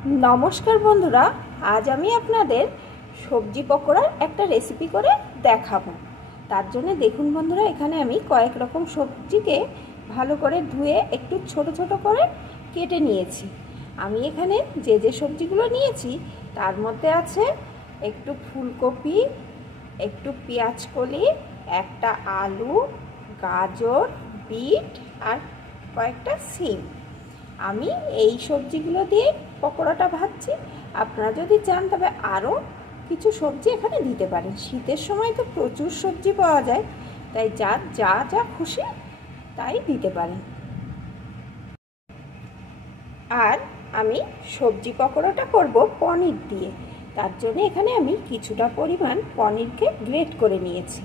नमस्कार बंधुरा आज आमी आपनादेर सब्जी पकोड़ार एक रेसिपि करे देखाबो। तार जोन्नो देखुन बंधुरा एखाने आमी कयेक रकम सब्जीके भालो करे धुए एकटु छोटो छोटो करे केटे नियेछि। आमी एखाने जे सब्जीगुलो नियेछि तार मध्य आछे एकटु फुलकपि, एकटु पेঁয়াজ कली, एकटा आलू, गाजर, बीट और कयेकटा सीम। आमी এই সবজিগুলো দিয়ে পকোড়াটা ভাজছি। আপনারা যদি চান তবে আরও কিছু সবজি এখানে দিতে পারেন। শীতের সময় তো প্রচুর সবজি পাওয়া যায়, তাই যা যা খুশি তাই দিতে পারেন। আর আমি সবজি পকোড়াটা করব পনির দিয়ে। তার জন্য এখানে আমি কিছুটা পরিমাণ পনিরকে গ্রেট করে নিয়েছি।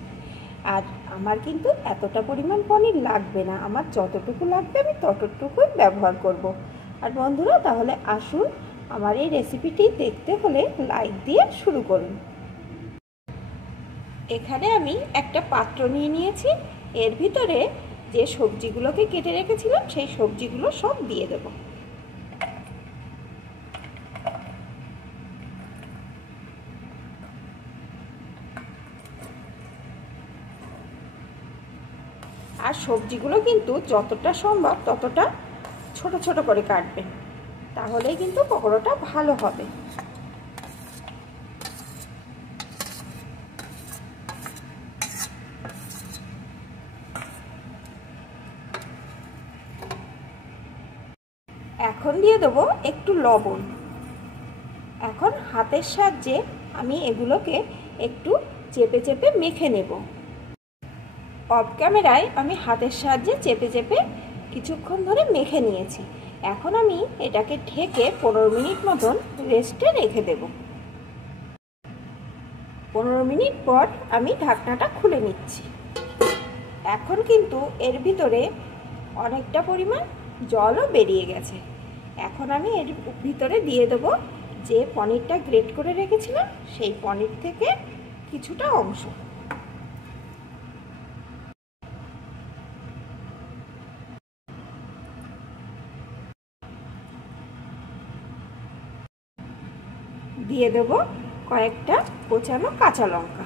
আর আমার কিন্তু এতটা পরিমাণ পনির লাগবে না, আমার যতটুকু লাগবে আমি ততটুকুই ব্যবহার করব। আর বন্ধুরা তাহলে আসুন আমার এই রেসিপিটি দেখতে হলে লাইক দিয়ে শুরু করুন। এখানে আমি একটা পাত্র নিয়ে নিয়েছি, এর ভিতরে যে সবজিগুলোকে কেটে রেখেছিলাম সেই সবজিগুলো সব দিয়ে দেব। আর সবজিগুলো কিন্তু যতটা সম্ভব ততটা ছোট ছোট করে কাটবেন, তাহলেই কিন্তু পকোড়াটা ভালো হবে। এখন দিয়ে দেবো একটু লবণ। এখন হাতের সাহায্যে আমি এগুলোকে একটু চেপে চেপে মেখে নেব। অফ ক্যামেরায় আমি হাতের সাহায্যে চেপে চেপে কিছুক্ষণ ধরে মেখে নিয়েছি। এখন আমি এটাকে ঢেকে 15 মিনিট মতন রেস্টে রেখে দেব। 15 মিনিট পর আমি ঢাকনাটা খুলে নিচ্ছি। এখন কিন্তু এর ভিতরে অনেকটা পরিমাণ জলও বেরিয়ে গেছে। এখন আমি এর ভিতরে দিয়ে দেব যে পনিরটা গ্রেট করে রেখেছিলাম সেই পনির থেকে কিছুটা অংশ। দিয়ে দেব কয়েকটা কোচানো কাঁচা লঙ্কা।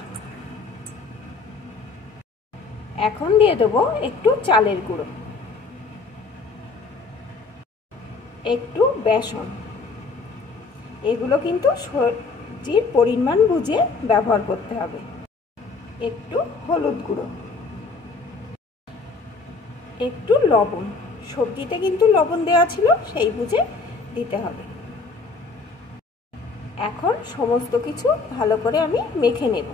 এখন দিয়ে দেব একটু চালের গুঁড়ো, একটু বেসন। এগুলো কিন্তু সবজির পরিমাণ বুঝে ব্যবহার করতে হবে। একটু হলুদ গুঁড়ো, একটু লবণ। সবজিতে কিন্তু লবণ দেওয়া ছিল, সেই বুঝে দিতে হবে। এখন সমস্ত কিছু ভালো করে আমি মেখে নেব।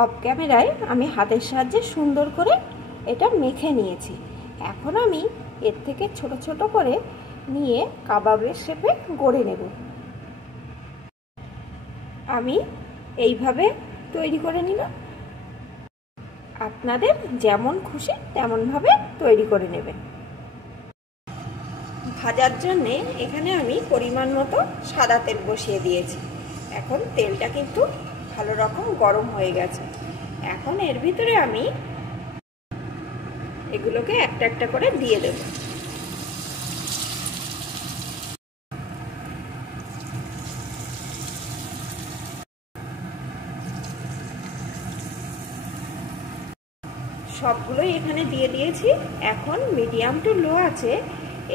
অফ ক্যামেরায় আমি হাতের সাহায্যে সুন্দর করে এটা মেখে নিয়েছি। এখন আমি এর থেকে ছোট ছোট করে নিয়ে কাবাবের শেপে গড়ে নেব। আমি এইভাবে তৈরি করে নিলাম। আপনাদের যেমন খুশি তেমনভাবে তৈরি করে নেবেন। ভাজার জন্যে এখানে আমি পরিমাণ মতো সাদা তেল বসিয়ে দিয়েছি। এখন তেলটা কিন্তু ভালো রকম গরম হয়ে গেছে। এখন এর ভিতরে আমি এগুলোকে একটা একটা করে দিয়ে দেব। সবগুলোই এখানে দিয়ে দিয়েছি। এখন মিডিয়াম টু লো আছে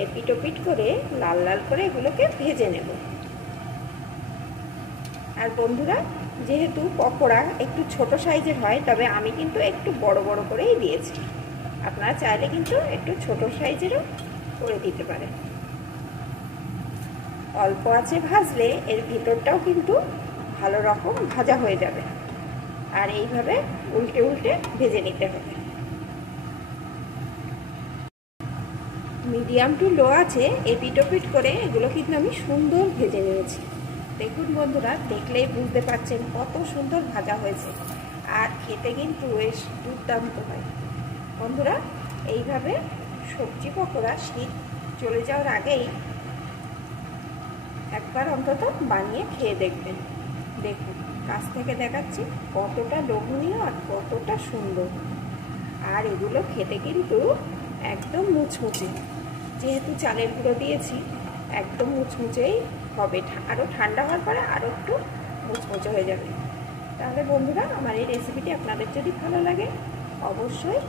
এপিট ওপিট করে লাল লাল করে এগুলোকে ভেজে নেব। আর বন্ধুরা যেহেতু পকোড়া একটু ছোট সাইজের হয়, তবে আমি কিন্তু একটু বড় বড় করেই দিয়েছি। আপনারা চাইলে কিন্তু একটু ছোট সাইজেরও করে দিতে পারেন। অল্প আছে ভাজলে এর ভিতরটাও কিন্তু ভালো রকম ভাজা হয়ে যাবে। আর এইভাবে উল্টে উল্টে ভেজে নিতে হবে। মিডিয়াম টু লো আছে এপিট ওপিট করে এগুলো কিন্তু আমি সুন্দর ভেজে নিয়েছি। দেখুন বন্ধুরা, দেখলেই বুঝতে পারছেন কত সুন্দর ভাজা হয়েছে। আর খেতে কিন্তু বেশ দুর্দান্ত হয়। বন্ধুরা এইভাবে সবজি পকোড়া শীত চলে যাওয়ার আগেই একবার অন্তত বানিয়ে খেয়ে দেখবেন। দেখুন কাছ থেকে দেখাচ্ছি কতটা লোভনীয় আর কতটা সুন্দর। আর এগুলো খেতে কিন্তু একদম মুচমুচে। যেহেতু চালের গুঁড়ো দিয়েছি একদম মুচমুচেই হবে। আরও ঠান্ডা হওয়ার পরে আরও একটু মুচমুচে হয়ে যাবে। তাহলে বন্ধুরা, আমার এই রেসিপিটি আপনাদের যদি ভালো লাগে অবশ্যই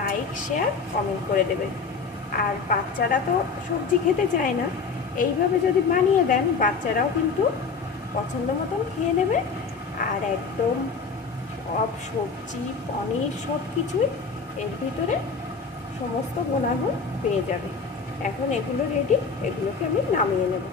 লাইক, শেয়ার, কমেন্ট করে দেবেন। আর বাচ্চারা তো সবজি খেতে চায় না, এইভাবে যদি বানিয়ে দেন বাচ্চারাও কিন্তু পছন্দ মতন খেয়ে নেবে। আর একদম সব সবজি, পনির সব কিছুই এর ভিতরে সমস্ত গুণাগুণ পেয়ে যাবে। এখন এগুলো রেডি, এগুলোকে আমি নামিয়ে নেব।